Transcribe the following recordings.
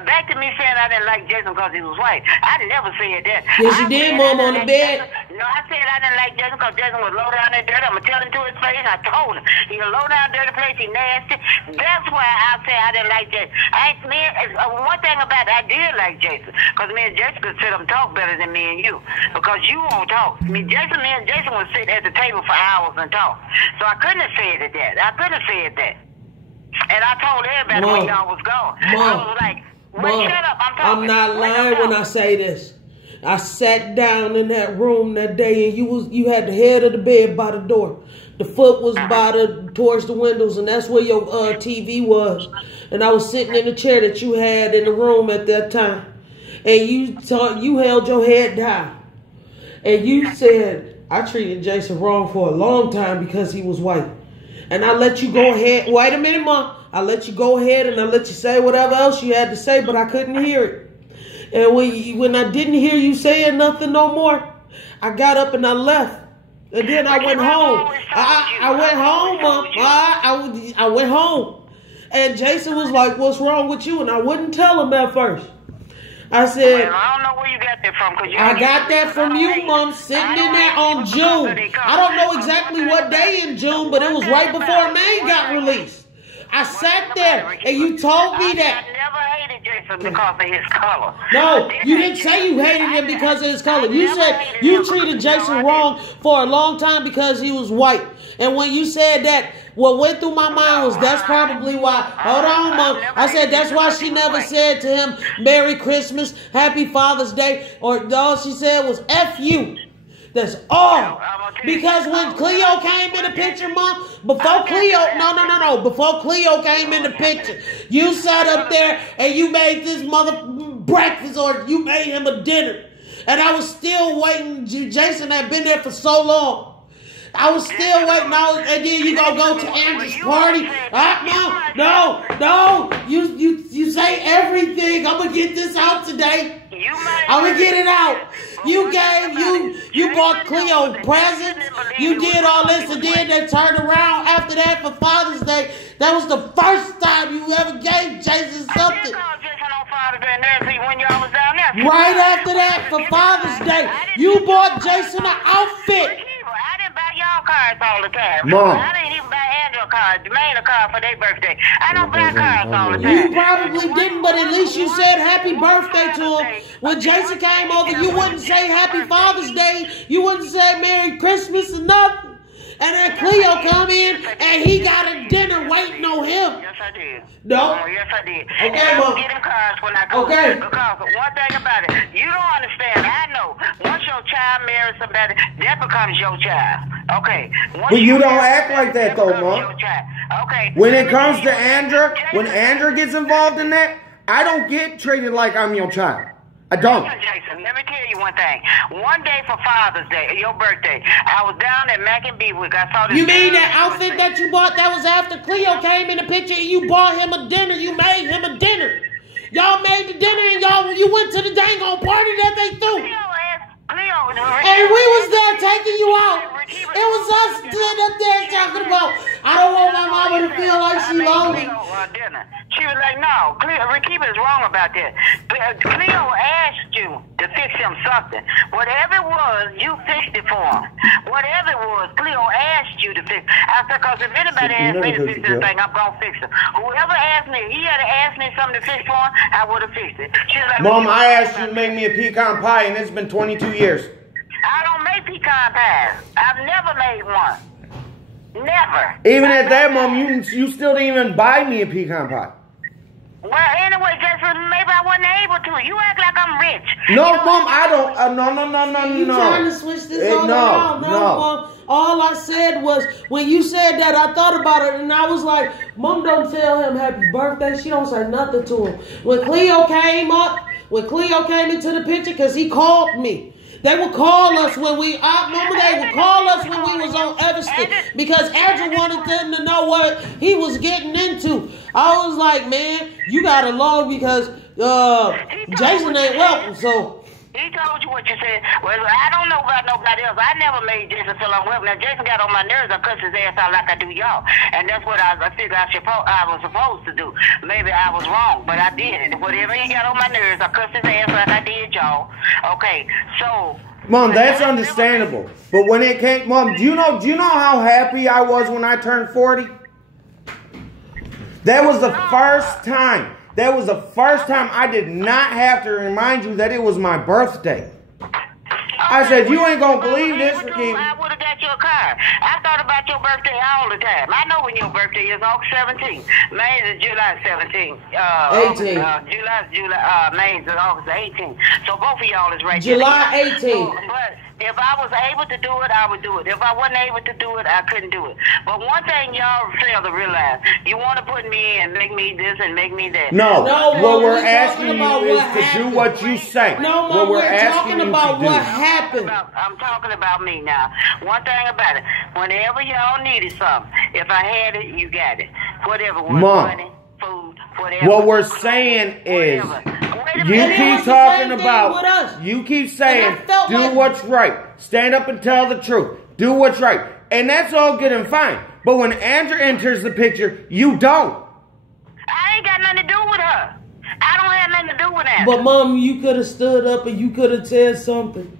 Back to me saying I didn't like Jason because he was white. I never said that. Yes, you did, Mom, on the bed. No, I said I didn't like Jason because Jason was low down and dirty. I'm going to tell him to his face. I told him. He a low down, dirty place. He nasty. That's why I said I didn't like Jason. One thing about it, I did like Jason because me and Jason could sit up and talk better than me and you because you won't talk. Me and Jason would sit at the table for hours and talk. So I couldn't have said that. I couldn't have said that. And I told everybody when y'all was gone. I was like, Mom, shut up, I'm talking. I'm not lying when I say this. I sat down in that room that day, and you had the head of the bed by the door. The foot was towards the windows, and that's where your TV was. And I was sitting in the chair that you had in the room at that time. And you held your head down. And you said, I treated Jason wrong for a long time because he was white. And I let you go ahead. Wait a minute, Mom. I let you go ahead and I let you say whatever else you had to say, but I couldn't hear it. And when I didn't hear you saying nothing no more, I got up and I left. And then I went home. I went home, Mom. I went home. And Jason was like, what's wrong with you? And I wouldn't tell him at first. I said, I don't know where you got that from. I got that from you, Mom, sitting in there on June. I don't know exactly what day in June, but it was right before Maine got released. I sat there and you told me that. I never hated Jason because of his color. No, you didn't say you hated him because of his color. You said you treated Jason wrong for a long time because he was white. And when you said that, what went through my mind was that's probably why. Hold on, Mom. I said that's why she never said to him, Merry Christmas, Happy Father's Day, or all she said was F you. That's all. Because when Cleo came in the picture, Mom, before Cleo came in the picture, you sat up there and you made this mother breakfast or you made him a dinner. And I was still waiting. Jason had been there for so long. I was still waiting, and then you gonna go to Andrew's party. No. You say everything. I'm gonna get this out today. I'm gonna get it out. You bought Cleo presents. You did all this, and then they turned around after that for Father's Day. That was the first time you ever gave Jason something. Right after that for Father's Day, you bought Jason an outfit. Y'all cards all the time. Mom. I didn't even buy Andrew cards, Jermaine a card for their birthday. I don't buy cards all the time. You probably didn't, but at least you said happy birthday to him. When Jason came over, you wouldn't say happy Father's Day. You wouldn't say Merry Christmas or nothing. And then Cleo come in and he got a dinner waiting on him. Yes, I did. No? Yes, I did. Okay, Mom. Get him cards when I go. Okay. Because one thing about it, you don't understand. I know. Once your child marries somebody, that becomes your child. Okay. But you don't act like that, though, Mom. Okay. When it comes to Andra, when Andra gets involved in that, I don't get treated like I'm your child. I don't. Jason, let me tell you one thing. One day for Father's Day, your birthday, I was down at Mac and Bewick. I saw this. You mean that outfit that you bought? That was after Cleo came in the picture and you bought him a dinner. You made him a dinner. Y'all made the dinner and you went to the dang on party that they threw. And we was there taking you out. It was us sitting up there talking about, I don't want my mama to feel like she lonely. She was like, no, Cleo is wrong about that. Cleo asked you to fix him something. Whatever it was, you fixed it for him. Whatever it was, Cleo asked you to fix it. I said, because if anybody asked me to fix this thing, I'm going to fix it. Whoever asked me, he had asked me something to fix for him, I would have fixed it. She was like, Mom, I asked you to make me a pecan pie, and it's been 22 years. I don't make pecan pies. I've never made one. Never. Even at that, Mom, you still didn't even buy me a pecan pie. Well, anyway, maybe I wasn't able to. You act like I'm rich. No, Mom, I don't. No. You trying to switch this all around? No, Mom. All I said was, when you said that, I thought about it, and I was like, Mom don't tell him happy birthday. She don't say nothing to him. When Cleo came into the picture, because he called me. They would call us when they would call us when we was on Evanston because Andrew wanted them to know what he was getting into. I was like, man, you got along because Jason ain't welcome, so He told you what you said. Well, I don't know about nobody else. I never made Jason feel unwelcome. Now, Jason got on my nerves. I cuss his ass out like I do y'all. And that's what I figured I was supposed to do. Maybe I was wrong, but I did. Whatever he got on my nerves, I cussed his ass like I did y'all. Okay, so... Mom, that's understandable. But when it came... Mom, do you know how happy I was when I turned 40? That was the first time. That was the first time I did not have to remind you that it was my birthday. I said, you ain't gonna believe this, Rakeem. I would have got your car. I thought about your birthday all the time. I know when your birthday is, August 17th. May is July 17th. 18th. May is August 18th. So both of y'all is right July 18th. But if I was able to do it, I would do it. If I wasn't able to do it, I couldn't do it. But one thing y'all fail to realize, you want to put me in and make me this and make me that. No, what we're talking asking about you is what to happened. do what you say. No, what Mom, we're we're asking talking you about to do. what happened. I'm talking about me now. One thing about it, whenever y'all needed something, if I had it, you got it. Whatever, Mom, money, food, whatever. what we're saying is, you keep talking about, you keep saying, do what's right. Stand up and tell the truth. Do what's right. And that's all good and fine. But when Andrew enters the picture, you don't. I ain't got nothing to do with her. I don't have nothing to do with that. But Mom, you could have stood up and you could have said something.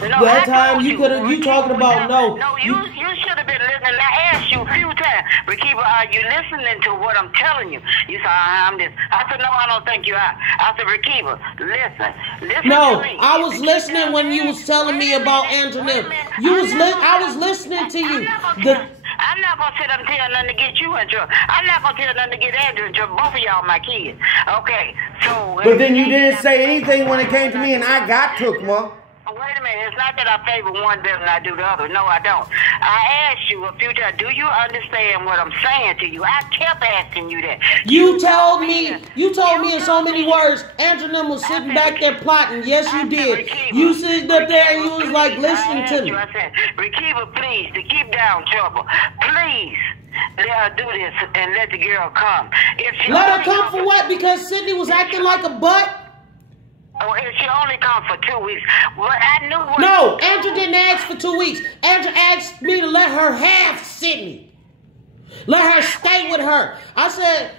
No, That I time told you could have. You talking about no? No, you should have been listening. I asked you a few times, Rakiba, are you listening to what I'm telling you? You said I'm this. I said no, I don't think you are. I said Rakiba, listen No, to me. I was listening when you was telling me about Andrew. I was listening to you. I'm not gonna sit up and tell nothing to get you in trouble. I'm not gonna tell nothing to get Andrew in trouble. Both of y'all my kids. Okay, so. But then you didn't say anything when it came to me, and I got took, Mom. Wait a minute. It's not that I favor one better than I do the other. No, I don't. I asked you a few times, do you understand what I'm saying to you? I kept asking you that. You told me in so many words, Andrew and them was sitting back there plotting. Yes, you did. You sitting up there and you was like listening to me. I said, Rakiba, please, to keep down trouble, please. Let her do this and let the girl come. Let her come for what? Because Sydney was acting like a butt? Oh, if she only come for 2 weeks. Well, I knew what. No, Andrew didn't ask for 2 weeks. Andrew asked me to let her have Sydney. Let her stay with her. I said,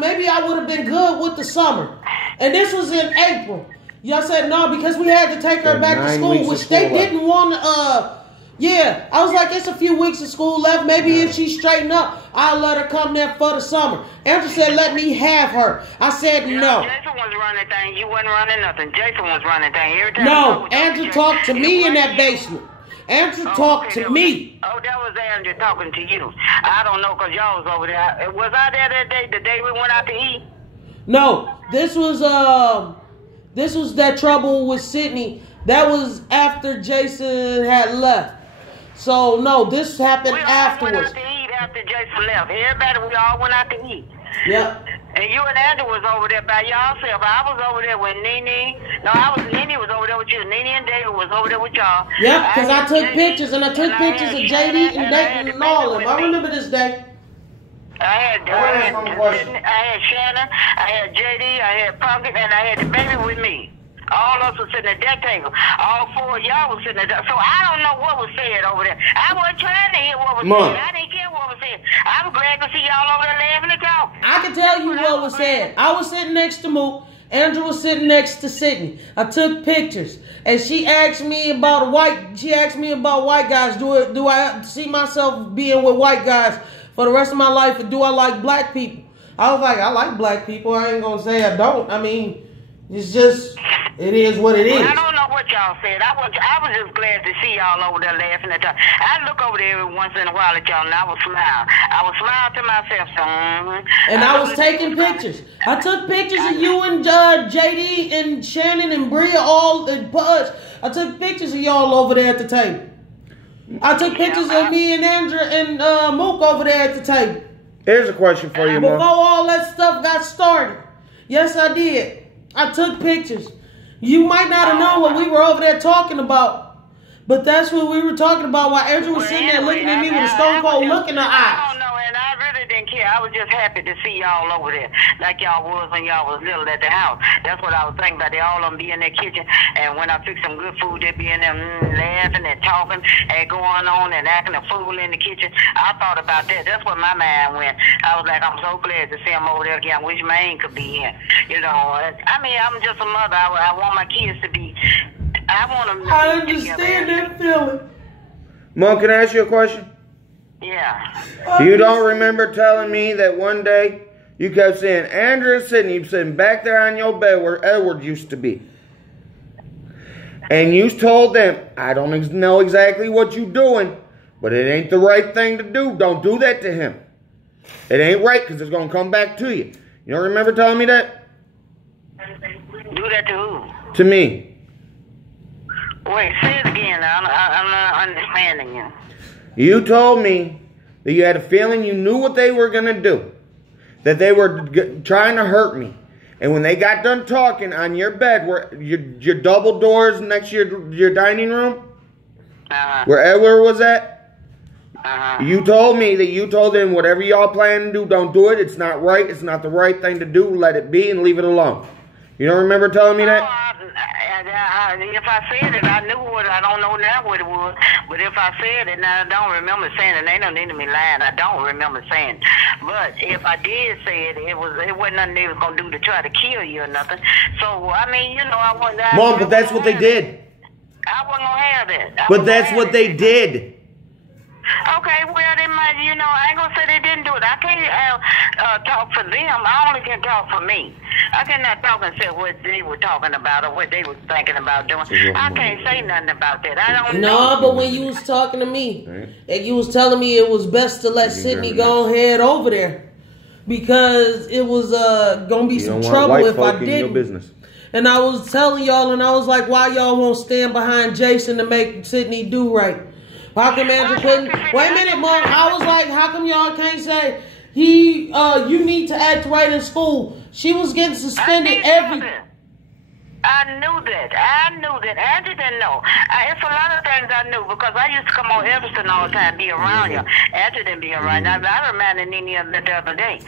maybe I would have been good with the summer. And this was in April. Y'all said no, because we had to take her back to school, which they didn't want to, yeah. I was like, it's a few weeks of school left. Maybe if she straighten up, I'll let her come there for the summer. Andrew said, let me have her. I said, no. Jason was running things. You wasn't running nothing. Jason was running things. Every time no, Andrew talked to me in that basement. Andrew talked to me. Oh, that was Andrew talking to you. I don't know, because y'all was over there. Was I there that day, the day we went out to eat? No, this was that trouble with Sydney. That was after Jason had left. So, no, this happened afterwards. We all went out to eat after Jason left. Everybody, we all went out to eat. Yep. And you and Andrew was over there by yourself. I was over there with Nene. No, Nene was over there with you. Nene and David was over there with y'all. Yep, because I took pictures, and I took pictures of JD and Nathan and all of them. I remember this day. I had Shannon, I had JD, I had Pumpkin, and I had the baby with me. All of us were sitting at that table. All four of y'all was sitting at that. So I don't know what was said over there. I wasn't trying to hear what was said. I didn't care what was said. I'm glad to see y'all over there laughing and talking. I can tell you what was said. I was sitting next to Mook. Andrew was sitting next to Sydney. I took pictures, and she asked me about white guys. Do I see myself being with white guys for the rest of my life, or do I like black people? I was like, I like black people. I ain't gonna say I don't. I mean, it's just, it is what it is. Well, I don't know what y'all said. I was just glad to see y'all over there laughing at y'all. I look over there every once in a while at y'all, and I would smile. I would smile to myself. So, and I was taking pictures. I took pictures of you and JD and Shannon and Bria, all and Pudge. I took pictures of y'all over there at the table. I took pictures of me and Andrew and Mook over there at the table. Here's a question for you, Mom. Before all that stuff got started. Yes, I did. I took pictures. You might not have known what we were over there talking about, but that's what we were talking about while Andrew was sitting there looking at me with a stone cold look in her eyes. I don't know, and I really didn't care. I was just happy to see y'all over there, like y'all was when y'all was little at the house. That's what I was thinking about. They all of them be in their kitchen, and when I fix some good food, they be in there laughing and talking and going on and acting a fool in the kitchen. I thought about that. That's what my mind went. I was like, I'm so glad to see them over there again. I wish Maine could be in. You know, I mean, I'm just a mother. I want my kids to be. I want them to be I understand that feeling. Mom, can I ask you a question? Yeah. You don't remember telling me that one day you kept saying, Andrew and Sydney sitting back there on your bed where Edward used to be. And you told them, I don't know exactly what you're doing, but it ain't the right thing to do. Don't do that to him. It ain't right because it's going to come back to you. You don't remember telling me that? Do that to who? To me. Wait, say it again. I'm not understanding you. You told me that you had a feeling you knew what they were going to do. That they were trying to hurt me. And when they got done talking on your bed, where your double doors next to your dining room, where Edward was at, you told me that you told them whatever y'all plan to do, don't do it. It's not right. It's not the right thing to do. Let it be and leave it alone. You don't remember telling me that? If I said it, I knew what. I don't know now what it was. But if I said it, now I don't remember saying it. They don't need me lying. I don't remember saying it. But if I did say it, it wasn't nothing they was gonna do to try to kill you or nothing. So I mean, you know, I wasn't. Mom, but that's what they did. I wasn't gonna have that. But that's what they did. Okay, well, they might, you know, I ain't gonna say they didn't do it. I can't talk for them. I only can talk for me. I cannot talk and say what they were talking about or what they were thinking about doing. I can't say nothing about that. I don't know. No, but when you was talking to me, and you was telling me it was best to let Sydney go ahead over there because it was gonna be some trouble if I didn't. And I was telling y'all, and I was like, why y'all won't stand behind Jason to make Sydney do right? How come Andrew couldn't? Wait a minute, Mom. I was like, how come y'all can't say you need to act right in school? She was getting suspended every. I knew that. Andrew didn't know. It's a lot of things I knew because I used to come on Everson all the time, be around you. Andrew didn't be around. I reminded Nene of it the other day.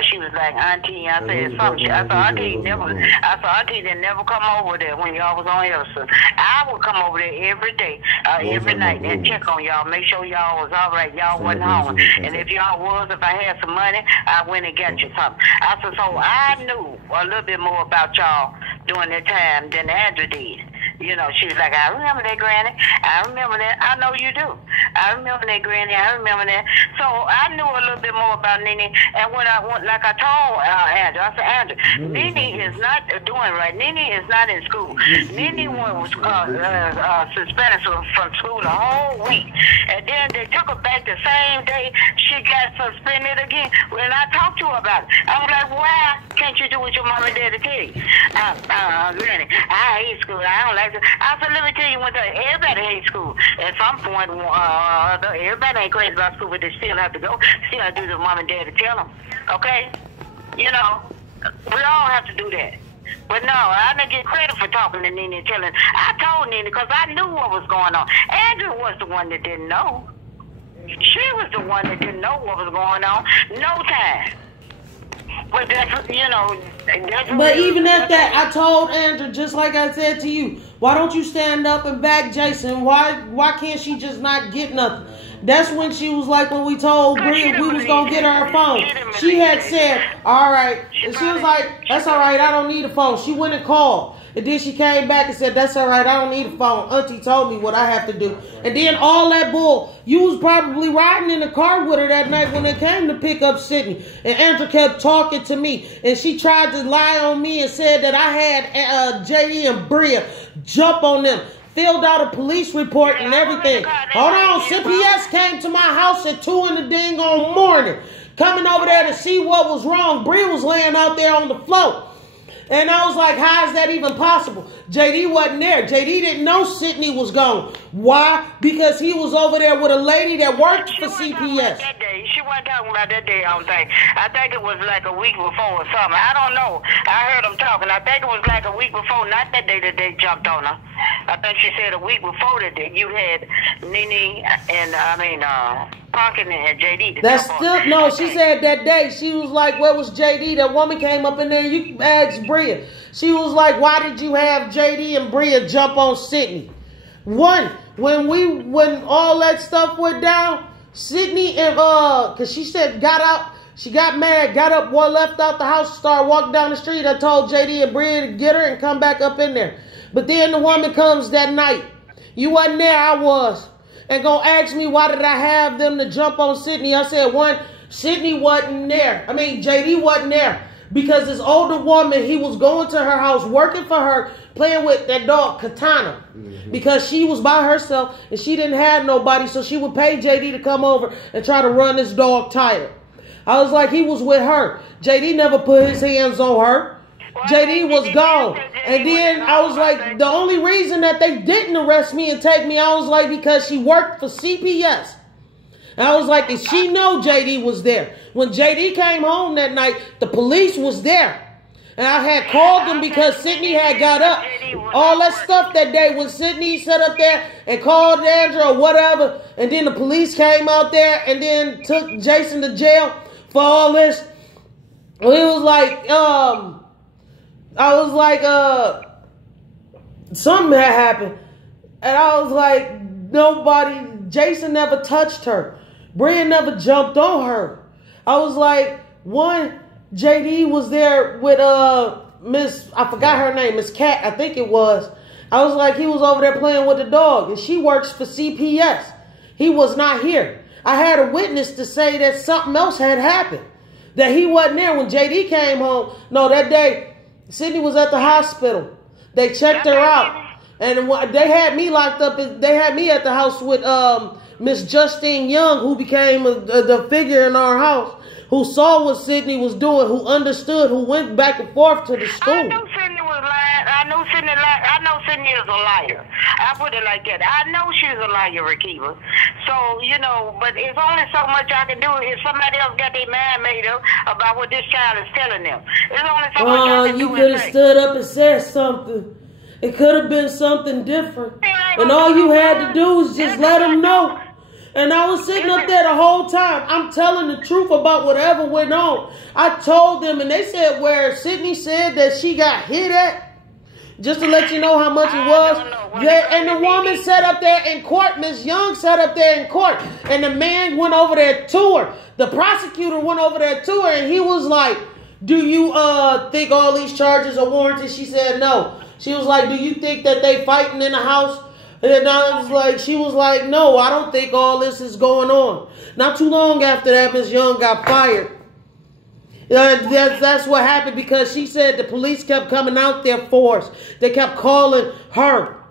She was like, Auntie, I said something. I said, Auntie didn't never come over there when y'all was on Everson. I would come over there every day, every night, and check on y'all, make sure y'all was all right. Y'all wasn't home. And if y'all was, if I had some money, I went and got you something. I said, so I knew a little bit more about y'all during that time than Andrew did. You know, she was like, I remember that, Granny. I remember that. I know you do. I remember that, Granny. I remember that. So I knew a little bit more about Nene. And when I went, like I told Andrew, I said, Andrew, Nene is not doing right. Nene is not in school. Nene was suspended from school the whole week. And then they took her back the same day she got suspended again. When I talked to her about it, I was like, why can't you do what your mom and daddy tell you? Granny, I hate school. I don't like it. I said, let me tell you one thing. Everybody hates school. At some point, everybody ain't crazy about school, but they still have to go. Still have to do the mom and daddy tell them. Okay? You know, we all have to do that. But no, I didn't get credit for talking to Nene and telling. I told Nene because I knew what was going on. Andrew was the one that didn't know. She was the one that didn't know what was going on. No time. But that's, you know. But even at that, I told Andrew, just like I said to you, why don't you stand up and back Jason? Why can't she just not get nothing? That's when she was like, when we told Bria we was going to get her a phone. She had said, all right. And she was like, that's all right, I don't need a phone. She went and called. And then she came back and said, that's all right, I don't need a phone. Auntie told me what I have to do. And then all that bull, you was probably riding in the car with her that night when they came to pick up Sydney. And Andrew kept talking to me. And she tried to lie on me and said that I had J.E. and Bria jump on them. Filled out a police report and everything. Hold on, CPS came to my house at 2 in the ding on morning. Coming over there to see what was wrong. Bria was laying out there on the floor. And I was like, how is that even possible? JD wasn't there. JD didn't know Sydney was gone. Why? Because he was over there with a lady that worked for CPS. She wasn't talking about that day, I don't think. I think it was like a week before or something. I don't know. I heard them talking. I think it was like a week before, not that day that they jumped on her. I think she said a week before that day you had Nene and, parking at JD. That's still, no, she said that day, she was like, where was JD? That woman came up in there, you asked Bria. She was like, why did you have JD and Bria jump on Sydney? One, when all that stuff went down, Sydney and, cause she said, got out, she got mad, got up, left out the house, started walking down the street. I told JD and Bria to get her and come back up in there. But then the woman comes that night. You wasn't there, I was. And gonna ask me why did I have them to jump on Sydney. I said, one, Sydney wasn't there. JD wasn't there. Because this older woman, he was going to her house, working for her, playing with that dog, Katana. Mm-hmm. Because she was by herself and she didn't have nobody, so she would pay JD to come over and try to run this dog Tyler. I was like, he was with her. JD never put his hands on her. JD was gone. And then I was like, the only reason that they didn't arrest me and take me, I was like, because she worked for CPS. And I was like, did she know JD was there? When JD came home that night, the police was there. And I had called them because Sydney had got up. All that stuff that day when Sydney sat up there and called Andrew or whatever. And then the police came out there and then took Jason to jail for all this. It was like, I was like, something had happened. And I was like, Jason never touched her. Bria never jumped on her. I was like, one, JD was there with Miss, I forgot her name, Miss Cat, I think it was. I was like, he was over there playing with the dog, and she works for CPS. He was not here. I had a witness to say that something else had happened, that he wasn't there when JD came home. No, that day, Sydney was at the hospital. They checked her out, and they had me locked up. They had me at the house with Miss Justine Young, who became the figure in our house, who saw what Sydney was doing, who understood, who went back and forth to the school. I knew Sydney was lying. I know Sydney is a liar. I put it like that. I know she's a liar, Rakiba. So, but it's only so much I can do if somebody else got their mind made up about what this child is telling them. It's only so much I can do. You could have stood up and said something. It could have been something different. And all you had to do was just let them know. And I was sitting up there the whole time. I'm telling the truth about whatever went on. I told them, and they said where Sydney said that she got hit at, just to let you know how much it was. And the woman sat up there in court. Miss Young sat up there in court. And the man went over there to her. The prosecutor went over there to her, and he was like, do you think all these charges are warranted? She said no. She was like, do you think that they fighting in the house? And I was like, she was like, no, I don't think all this is going on. Not too long after that, Miss Young got fired. That's what happened, because she said the police kept coming out there for us. They kept calling her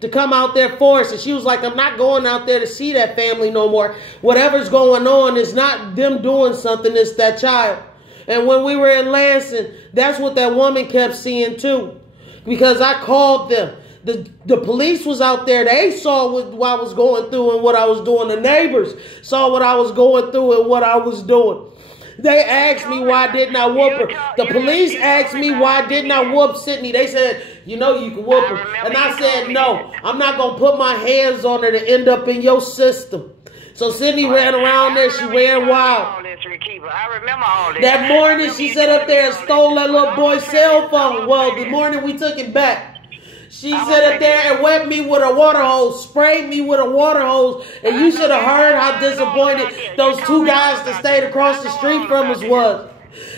to come out there for us. And she was like, I'm not going out there to see that family no more. Whatever's going on is not them doing something, it's that child. And when we were in Lansing, that's what that woman kept seeing too. Because I called them. The police was out there. They saw what I was going through and what I was doing. The neighbors saw what I was going through and what I was doing. They asked me why didn't I whoop her. The police asked me why didn't I whoop Sydney. They said, you can whoop her. And I said, no, I'm not going to put my hands on her to end up in your system. So Sydney ran around there. She ran wild. I remember all this. That morning she sat up there and stole that little boy's cell phone. Well, the morning we took it back. She sat up there and wet me with a water hose, sprayed me with a water hose, and you should have heard how disappointed those two guys that stayed across the street from us was.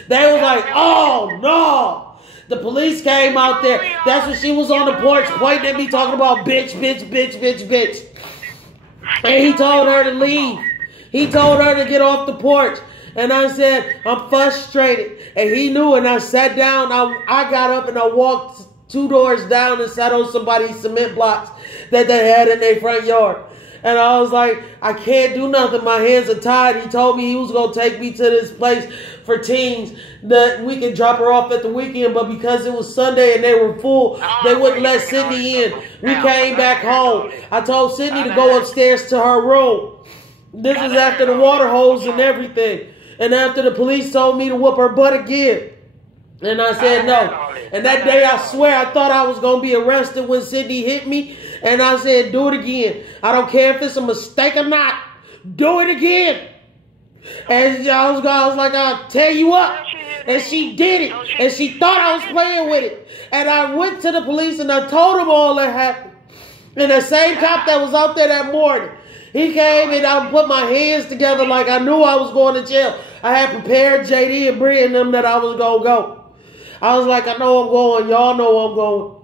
They was like, oh no. The police came out there. That's when she was on the porch pointing at me talking about bitch, bitch, bitch, bitch, bitch. And he told her to leave. He told her to get off the porch. And I said, I'm frustrated. And he knew, and I sat down. I got up and I walked 2 doors down and sat on somebody's cement blocks that they had in their front yard. And I was like, I can't do nothing. My hands are tied. He told me he was going to take me to this place for teens that we could drop her off at the weekend. But because it was Sunday and they were full, they wouldn't let Sydney in. We came back home. I told Sydney to go upstairs to her room. This is after the water hose and everything. And after the police told me to whoop her butt again. And I said no. And that day, I swear, I thought I was going to be arrested when Sydney hit me. And I said, do it again. I don't care if it's a mistake or not. do it again. And I was like, I'll tell you what. And she did it. And she thought I was playing with it. And I went to the police and I told them all that happened. And the same cop that was out there that morning, he came and I put my hands together like I knew I was going to jail. I had prepared JD and Bree and them that I was going to go. I was like, I know I'm going. Y'all know I'm going.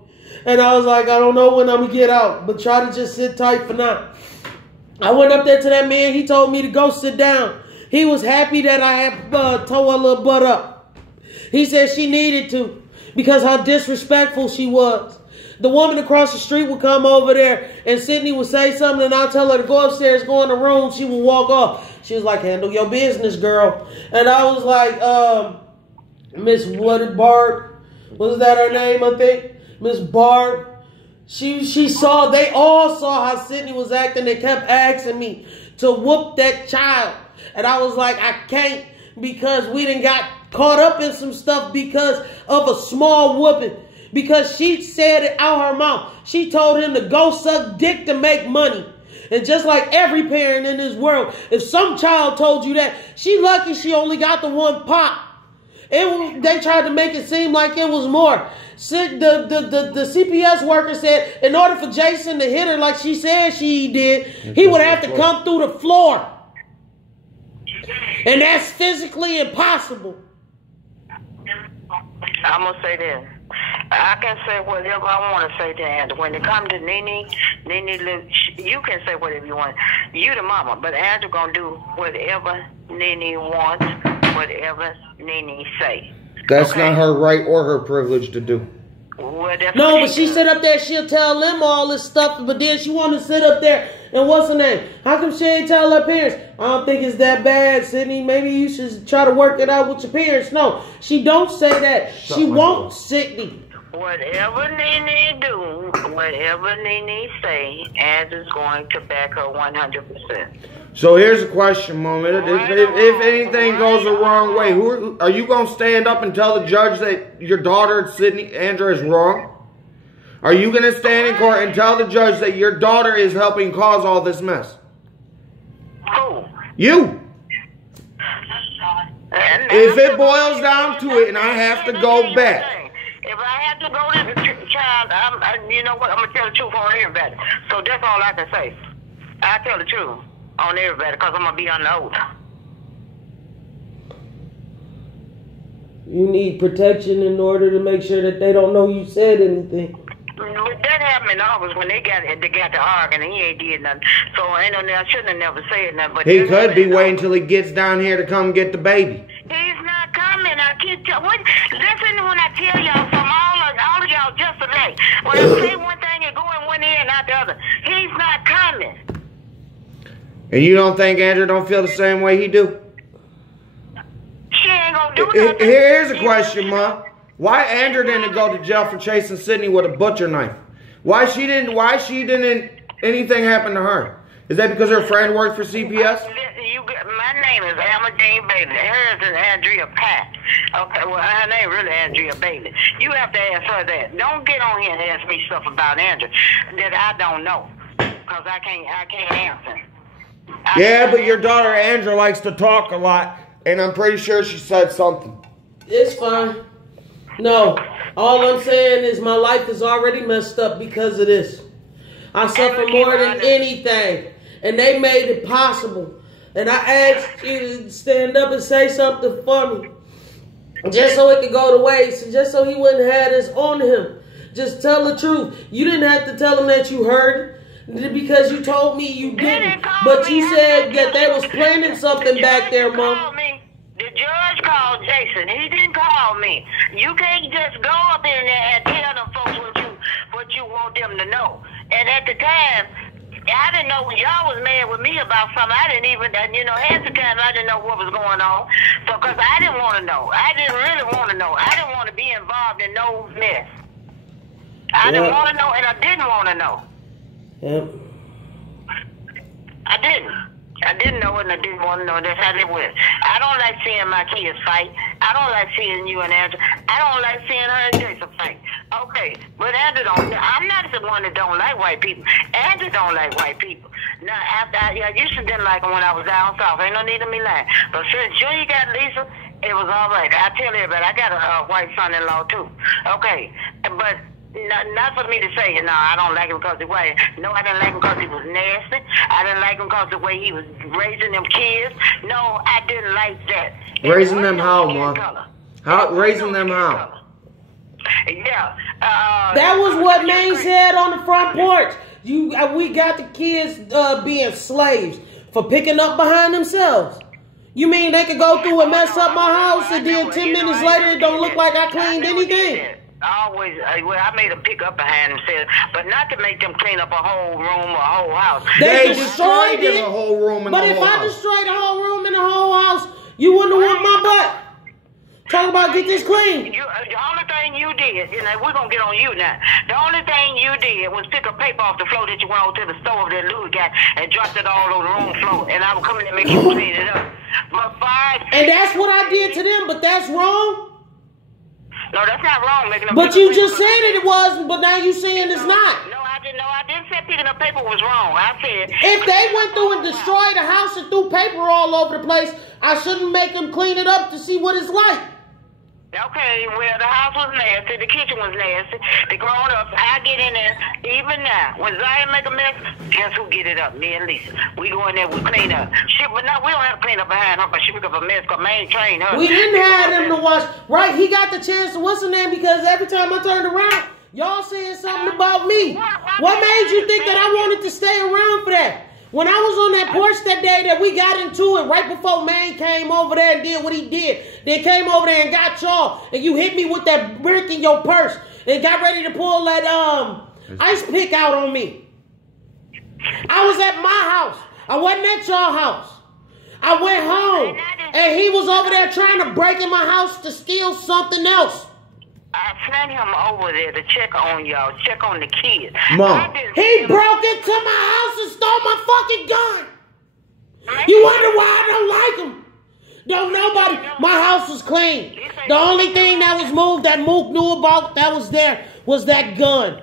And I was like, I don't know when I'm going to get out, but try to just sit tight for now. I went up there to that man. He told me to go sit down. He was happy that I had tore her little butt up. He said she needed to because how disrespectful she was. The woman across the street would come over there and Sydney would say something and I'll tell her to go upstairs, go in the room. She would walk off. She was like, handle your business, girl. And I was like, Miss Barb, was that her name, I think? Miss Barb. She saw, they all saw how Sydney was acting. They kept asking me to whoop that child. And I was like, I can't because we done got caught up in some stuff because of a small whooping. Because she said it out her mouth. She told him to go suck dick to make money. And just like every parent in this world, if some child told you that, she lucky she only got the one pop. They tried to make it seem like it was more. The CPS worker said in order for Jason to hit her like she said she did, he would have to come through the floor. And that's physically impossible. I'm going to say this. I can say whatever I want to say to Andrew. When it comes to Nene, you can say whatever you want. You the mama, but Andrew going to do whatever Nene wants, whatever Nene say. That's not her right or her privilege to do. Well, no, but she sit up there, she'll tell them all this stuff, but then she want to sit up there and what's her name? How come she ain't tell her parents? I don't think it's that bad, Sydney. Maybe you should try to work it out with your parents. No, she don't say that. She won't, Sydney. Whatever Nene do, whatever Nene say, Andrew's going to back her 100%. So here's a question, Mom. If anything goes the wrong way, are you going to stand up and tell the judge that your daughter, Sydney Andrew, is wrong? Are you going to stand in court and tell the judge that your daughter is helping cause all this mess? Who? You. If it boils down to it and I have to go back. If I have to go to the child, you know what? I'm going to tell the truth on everybody. So that's all I can say. I tell the truth on everybody because I'm going to be on the oath. You need protection in order to make sure that they don't know you said anything. But that happened in August when they got to arguing and he ain't did nothing. So I shouldn't have never said nothing. But he could be waiting until he gets down here to come get the baby. He's not coming. I keep listen when I tell y'all from all of y'all just today. When I say one thing and go in one ear and out the other, he's not coming. And you don't think Andrew don't feel the same way he do? She ain't gonna do nothing. Here's a question, Ma. Why Andrew didn't go to jail for chasing Sydney with a butcher knife? Why she didn't anything happen to her? Is that because her friend worked for CPS? My name is Emma Jean Bailey. Hers is Andrea Pat. Okay, well, her name really Andrea Bailey. You have to ask her that. Don't get on here and ask me stuff about Andrea that I don't know, because I can't answer. Yeah, but your daughter Andrea likes to talk a lot, and I'm pretty sure she said something. It's fine. No, all I'm saying is my life is already messed up because of this. I suffer more than anything, and they made it possible. And I asked you to stand up and say something for me, just so it could go to waste, just so he wouldn't have this on him. Just tell the truth. You didn't have to tell him that you heard it, because you told me you didn't. But you said that they was planning something back there, Mom. The judge called Jason. He didn't call me. You can't just go up in there and tell them folks what you want them to know. And at the time, I didn't know y'all was mad with me about something. I didn't even, half the time I didn't know what was going on. So, because I didn't want to know. I didn't really want to know. I didn't want to be involved in no mess. I didn't want to know, and I didn't want to know. Yep. I didn't know it and I didn't want to know. That's how it went. I don't like seeing my kids fight. I don't like seeing you and Andrew. I don't like seeing her and Jason fight. Okay, but Andrew don't. I'm not the one that don't like white people. Andrew don't like white people. Now, after I used to didn't like him when I was down south. Ain't no need of me lying. But since Junior got Lisa, it was all right. I tell everybody, I got a white son-in-law too. Okay, but not for me to say, no, I don't like him because he's white. No, I didn't like him because he was nasty. I didn't like him because the way he was raising them kids. No, I didn't like that. Raising them how, Ma? How raising them how? Yeah. That was what Maine said on the front porch. We got the kids being slaves for picking up behind themselves. You mean they could go through and mess up my house and then 10 minutes later it don't look like I cleaned anything? I made them pick up behind themselves, but not to make them clean up a whole room or a whole house. They destroyed it. A whole room and but if I destroyed the whole room and the whole house, you wouldn't have whooped my butt. Talk about get this clean. The only thing you did, we're going to get on you now. The only thing you did was pick a paper off the floor that you went over to the store that Louis got and dropped it all over the room floor. And I would come in and make you clean it up. But and that's what I did to them, but that's wrong? No, that's not wrong. Making but you just said it was, but now you saying it's not. No, I didn't know. I didn't say picking up paper was wrong. I said if they went through and destroyed the house and threw paper all over the place, I shouldn't make them clean it up to see what it's like. Okay, well, the house was nasty, the kitchen was nasty, the grown-ups, I get in there, even now, when Zion make a mess, guess who get it up? Me and Lisa. We go in there, we clean up. Shit, but now we don't have to clean up behind her, but she pick up a mess, because Maine trained her. We didn't have him to watch. Right, he got the chance to what's her name, because every time I turned around, y'all saying something about me. What made you think that I wanted to stay around for that? When I was on that porch that day that we got into it, right before Maine came over there and did what he did, then came over there and got y'all, and you hit me with that brick in your purse and got ready to pull that ice pick out on me. I was at my house. I wasn't at y'all house. I went home, and he was over there trying to break in my house to steal something else. I sent him over there to check on y'all, check on the kids. Mom. He broke into my house and stole my fucking gun. You wonder why I don't like him? Don't nobody. My house was clean. The only thing that was moved that Mook knew about that was there was that gun.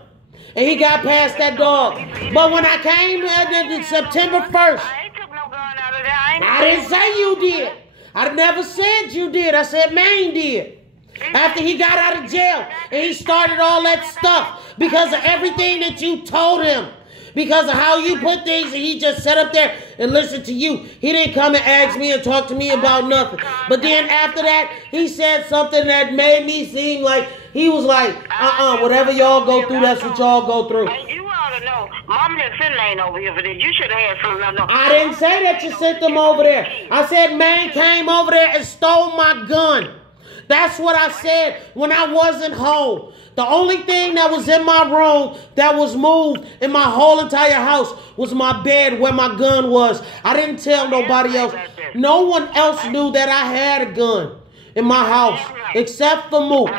And he got past that dog. But when I came September 1st, I ain't took no gun out of there. I didn't say you did. I never said you did. I said Maine did. After he got out of jail and he started all that stuff because of everything that you told him, because of how you put things, and he just sat up there and listened to you. He didn't come and ask me and talk to me about nothing. But then after that, he said something that made me seem like he was like, whatever y'all go through, that's what y'all go through. You ought to know. Mom didn't send Lane over here for this. You should have had something. I didn't say that you sent them over there. I said Maine came over there and stole my gun. That's what I said when I wasn't home. The only thing that was in my room that was moved in my whole entire house was my bed where my gun was. I didn't tell nobody else. No one else knew that I had a gun in my house except for Mook.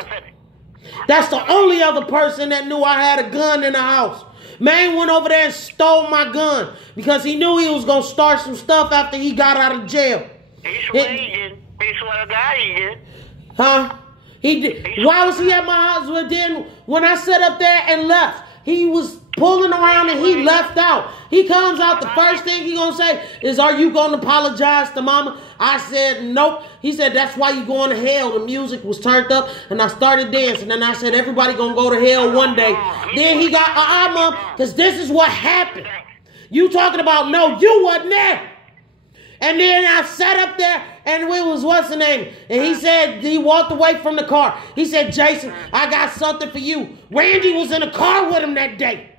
That's the only other person that knew I had a gun in the house. Man went over there and stole my gun because he knew he was going to start some stuff after he got out of jail. He swear he did. He swear to God he did. Huh? He did. Why was he at my house? But then when I sat up there and left, he was pulling around and he left out. He comes out, the first thing he gonna say is, are you gonna apologize to mama? I said, nope. He said, that's why you going to hell. The music was turned up and I started dancing. And I said, everybody gonna go to hell one day. Then he got, mom, because this is what happened. You talking about, no, you wasn't there. And then I sat up there and it was, what's the name? And he said, he walked away from the car. He said, Jason, I got something for you. Randy was in the car with him that day.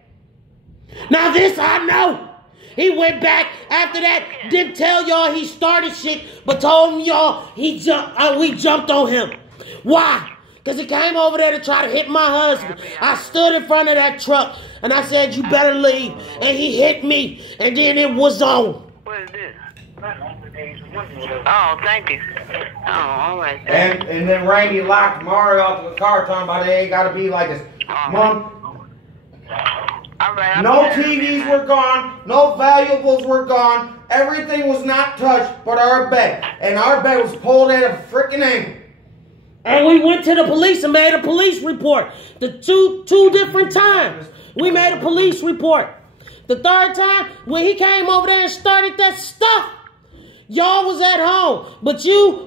Now this I know. He went back after that, didn't tell y'all he started shit, but told y'all we jumped on him. Why? Because he came over there to try to hit my husband. I stood in front of that truck and I said, you better leave. And he hit me and then it was on. What is this? Oh, thank you. Oh, all right. And then Randy locked Mario out of the car talking about it ain't got to be like this. Mom, all right, no TVs were gone. No valuables were gone. Everything was not touched but our bed. And our bed was pulled at a freaking angle. And we went to the police and made a police report. The two different times. We made a police report. The third time, when he came over there and started that stuff, y'all was at home. But you,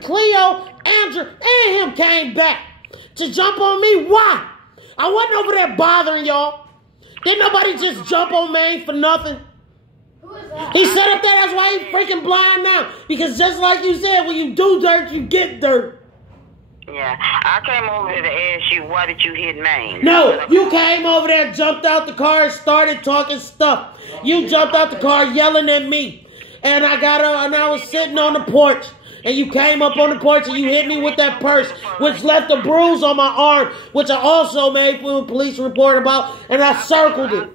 Cleo, Andrew, and him came back to jump on me. Why? I wasn't over there bothering y'all. Didn't nobody just jump on Maine for nothing. He sat up there, that's why he's freaking blind now. Because just like you said, when you do dirt, you get dirt. Yeah, I came over here to ask you, why did you hit Maine? No, you came over there, jumped out the car, and started talking stuff. You jumped out the car yelling at me. And I got up, and I was sitting on the porch. And you came up on the porch and you hit me with that purse, which left a bruise on my arm, which I also made a police report about, and I circled it.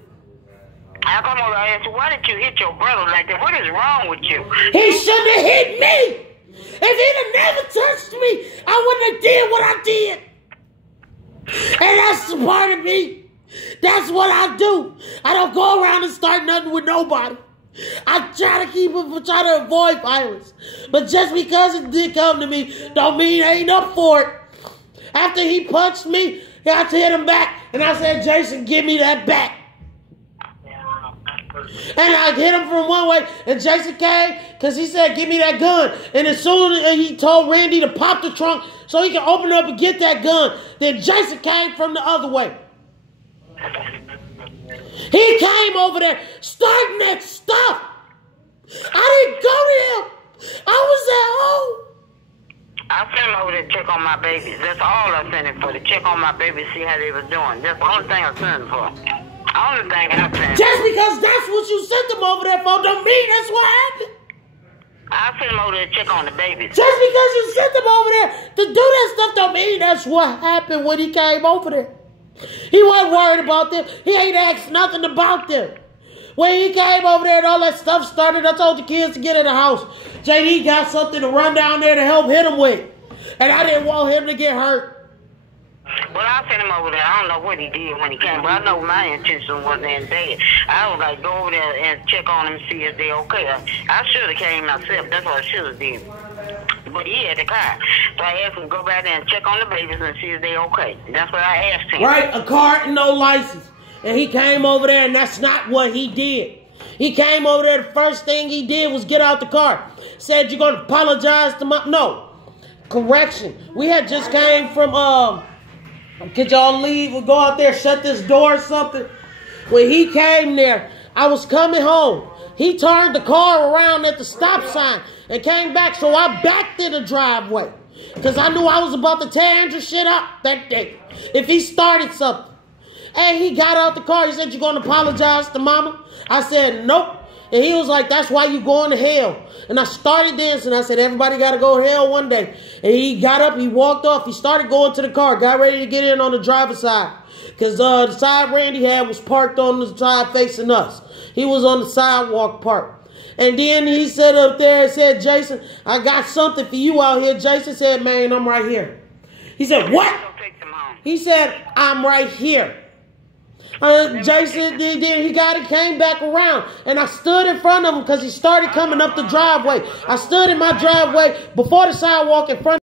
I come over and ask you, why did you hit your brother like that? What is wrong with you? He shouldn't have hit me. If he'd have never touched me, I wouldn't have did what I did. And that's the part of me. That's what I do. I don't go around and start nothing with nobody. I try to avoid violence. But just because it did come to me, don't mean I ain't up for it. After he punched me, I had to hit him back. And I said, Jason, give me that back. And I hit him from one way, and Jason came because he said, give me that gun. And as soon as he told Randy to pop the trunk so he can open it up and get that gun, then Jason came from the other way. He came over there starting that stuff. I didn't go to him. I was at home. I sent him over there to check on my babies. That's all I sent him for, to check on my babies, see how they was doing. That's the only thing I sent him for. Only thing I sent. Just because that's what you sent them over there for, don't mean that's what happened. I sent him over there to check on the babies. Just because you sent them over there to do that stuff, don't mean that's what happened when he came over there. He wasn't worried about them. He ain't asked nothing about them. When he came over there and all that stuff started, I told the kids to get in the house. JD got something to run down there to help hit him with. And I didn't want him to get hurt. Well, I sent him over there. I don't know what he did when he came, but I know my intention wasn't in bad. I was like, go over there and check on them and see if they're okay. I should have came myself. That's what I should have did. But he had the car. So I asked him to go back there and check on the babies and see if they're okay. That's what I asked him. Right, a car and no license. And he came over there, and that's not what he did. He came over there, the first thing he did was get out the car. Said, you're going to apologize to my... No. Correction. We had just came from... Could y'all leave or go out there, shut this door or something? When he came there, I was coming home. He turned the car around at the stop sign and came back, so I backed in the driveway. Because I knew I was about to tear Andrew shit up that day if he started something. And he got out the car. He said, you going to apologize to mama? I said, nope. And he was like, that's why you going to hell. And I started dancing. I said, everybody got to go to hell one day. And he got up, he walked off. He started going to the car, got ready to get in on the driver's side. Because the side Randy had was parked on the side facing us. He was on the sidewalk parked. And then he sat up there and said, Jason, I got something for you out here. Jason said, man, I'm right here. He said, what? He said, I'm right here. Jason, then he came back around, and I stood in front of him because he started coming up the driveway. I stood in my driveway before the sidewalk in front